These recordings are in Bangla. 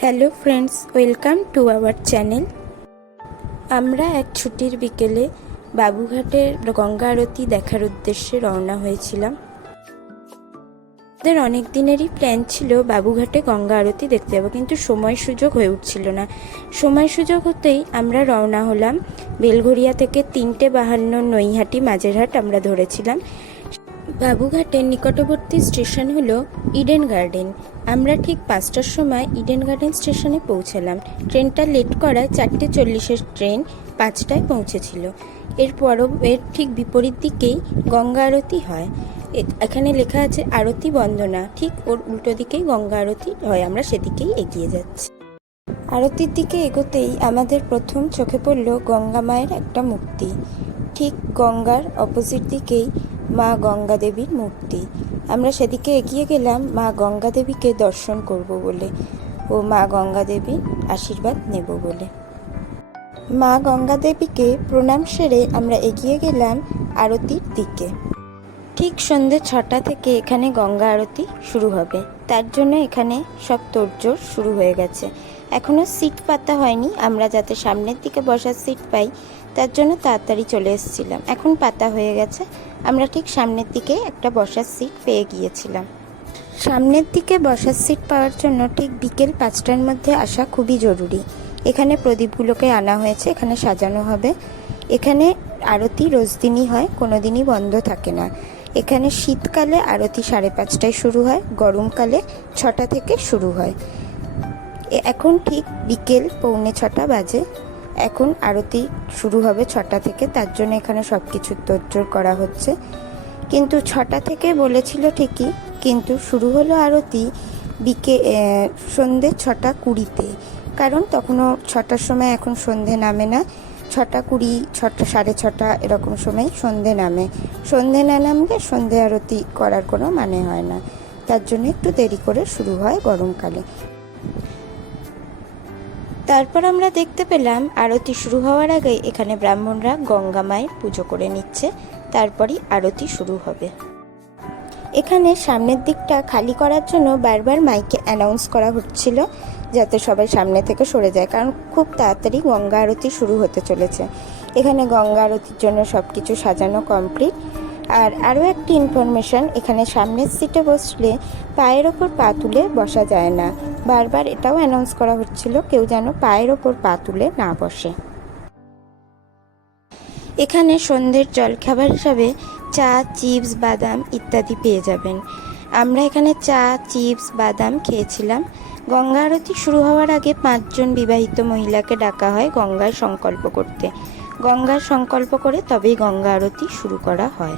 Hello friends welcome to our channel আমরা এক ছুটির বিকেলে বাবুঘাটের গঙ্গা আরতি দেখার উদ্দেশ্যে রওনা হয়েছিলাম। আমাদের অনেক দিনেরই প্ল্যান ছিল বাবুঘাটে গঙ্গা আরতি দেখতে যাব, কিন্তু সময় সুযোগ হয়ে উঠছিল না। সময় সুযোগ হতেই আমরা রওনা হলাম বেলঘরিয়া থেকে তিনটে বাহান্ন নৈহাটি মাঝেরহাট আমরা ধরেছিলাম। বাবুঘাটের নিকটবর্তী স্টেশন হলো ইডেন গার্ডেন। আমরা ঠিক পাঁচটার সময় ইডেন গার্ডেন স্টেশনে পৌঁছালাম। ট্রেনটা লেট করায় চারটে চল্লিশের ট্রেন পাঁচটায় পৌঁছেছিল। এর ঠিক বিপরীত দিকেই গঙ্গা আরতি হয়। এখানে লেখা আছে আরতি বন্দনা। ঠিক ওর উল্টো দিকেই গঙ্গা আরতি হয়। আমরা সেদিকেই এগিয়ে যাচ্ছি। আরতির দিকে এগোতেই আমাদের প্রথম চোখে পড়ল গঙ্গা মায়ের একটা মূর্তি। ঠিক গঙ্গার অপোজিট দিকেই মা গঙ্গা দেবীর মূর্তি। আমরা সেদিকে এগিয়ে গেলাম, মা গঙ্গা দেবীকে দর্শন করব বলে ও মা গঙ্গা দেবীর আশীর্বাদ নেব বলে। মা গঙ্গা দেবীকে প্রণাম সেরে আমরা এগিয়ে গেলাম আরতির দিকে। ঠিক সন্ধে ছটা থেকে এখানে গঙ্গা আরতি শুরু হবে। তার জন্য এখানে সব তোড়জোড় শুরু হয়ে গেছে। এখনও সিট পাতা হয়নি। আমরা যাতে সামনের দিকে বসার সিট পাই তার জন্য তাড়াতাড়ি চলে এসেছিলাম। এখন পাতা হয়ে গেছে। আমরা ঠিক সামনের দিকে একটা বসার সিট পেয়ে গিয়েছিলাম। সামনের দিকে বসার সিট পাওয়ার জন্য ঠিক বিকেল পাঁচটার মধ্যে আসা খুবই জরুরি। এখানে প্রদীপগুলোকে আনা হয়েছে, এখানে সাজানো হবে। এখানে আরতি রোজ দিনই হয় কোনো দিনই বন্ধ থাকে না। এখানে শীতকালে আরতি সাড়ে পাঁচটায় শুরু হয়, গরমকালে ছটা থেকে শুরু হয়। এখন ঠিক বিকেল পৌনে ছটা বাজে। এখন আরতি শুরু হবে ছটা থেকে, তার জন্য এখানে সব কিছু তোড়জোড় করা হচ্ছে। কিন্তু ছটা থেকে বলেছিল ঠিকই, কিন্তু শুরু হলো আরতি বিকে সন্ধে ছটা কুড়িতে। কারণ তখনও ছটার সময় এখন সন্ধে নামে না। ছটা কুড়ি, ছটা, সাড়ে ছটা এরকম সময় সন্ধে নামে। সন্ধে না নামলে সন্ধে আরতি করার কোনো মানে হয় না। তার জন্য একটু দেরি করে শুরু হয় গরমকালে। তারপর আমরা দেখতে পেলাম আরতি শুরু হওয়ার আগে এখানে ব্রাহ্মণরা গঙ্গা মায়ের পুজো করে নিচ্ছে, তারপরই আরতি শুরু হবে। এখানে সামনের দিকটা খালি করার জন্য বারবার মাইকে অ্যানাউন্স করা হচ্ছিল, যাতে সবাই সামনে থেকে সরে যায়, কারণ খুব তাড়াতাড়ি গঙ্গা আরতি শুরু হতে চলেছে। এখানে গঙ্গা আরতির জন্য সব কিছু সাজানো কমপ্লিট আর আরও একটি ইনফরমেশন এখানে সামনের সিটে বসলে পায়ের ওপর পা তুলে বসা যায় না। বারবার এটাও অ্যানাউন্স করা হচ্ছিল, কেউ যেন পায়ের ওপর পা তুলে না বসে। এখানে সন্ধ্যের জলখাবার হিসাবে চা, চিপস, বাদাম ইত্যাদি পেয়ে যাবেন। আমরা এখানে চা, চিপস, বাদাম খেয়েছিলাম। গঙ্গা আরতি শুরু হওয়ার আগে পাঁচজন বিবাহিত মহিলাকে ডাকা হয় গঙ্গায় সংকল্প করতে। গঙ্গার সংকল্প করে তবেই গঙ্গা আরতি শুরু করা হয়।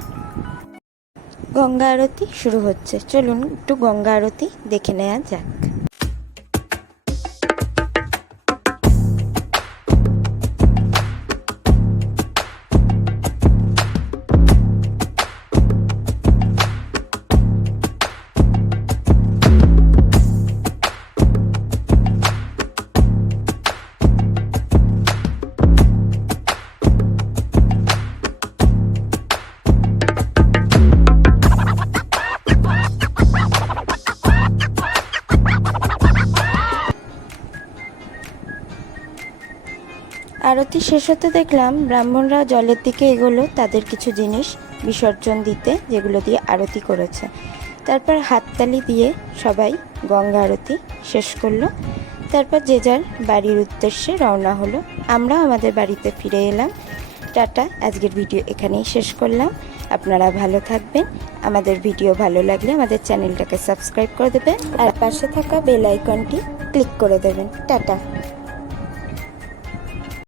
গঙ্গা আরতি শুরু হচ্ছে। চলুন একটু গঙ্গা আরতি দেখে নেওয়া যাক। আরতি শেষ হতে দেখলাম ব্রাহ্মণরা জলের দিকে এগোলো তাদের কিছু জিনিস বিসর্জন দিতে, যেগুলো দিয়ে আরতি করেছে। তারপর হাততালি দিয়ে সবাই গঙ্গা আরতি শেষ করল। তারপর যে যার বাড়ির উদ্দেশ্যে রওনা হলো। আমরা আমাদের বাড়িতে ফিরে এলাম। টাটা, আজকের ভিডিও এখানেই শেষ করলাম। আপনারা ভালো থাকবেন। আমাদের ভিডিও ভালো লাগলে আমাদের চ্যানেলটাকে সাবস্ক্রাইব করে দেবেন। আর পাশে থাকা বেল আইকনটি ক্লিক করে দেবেন। টাটা।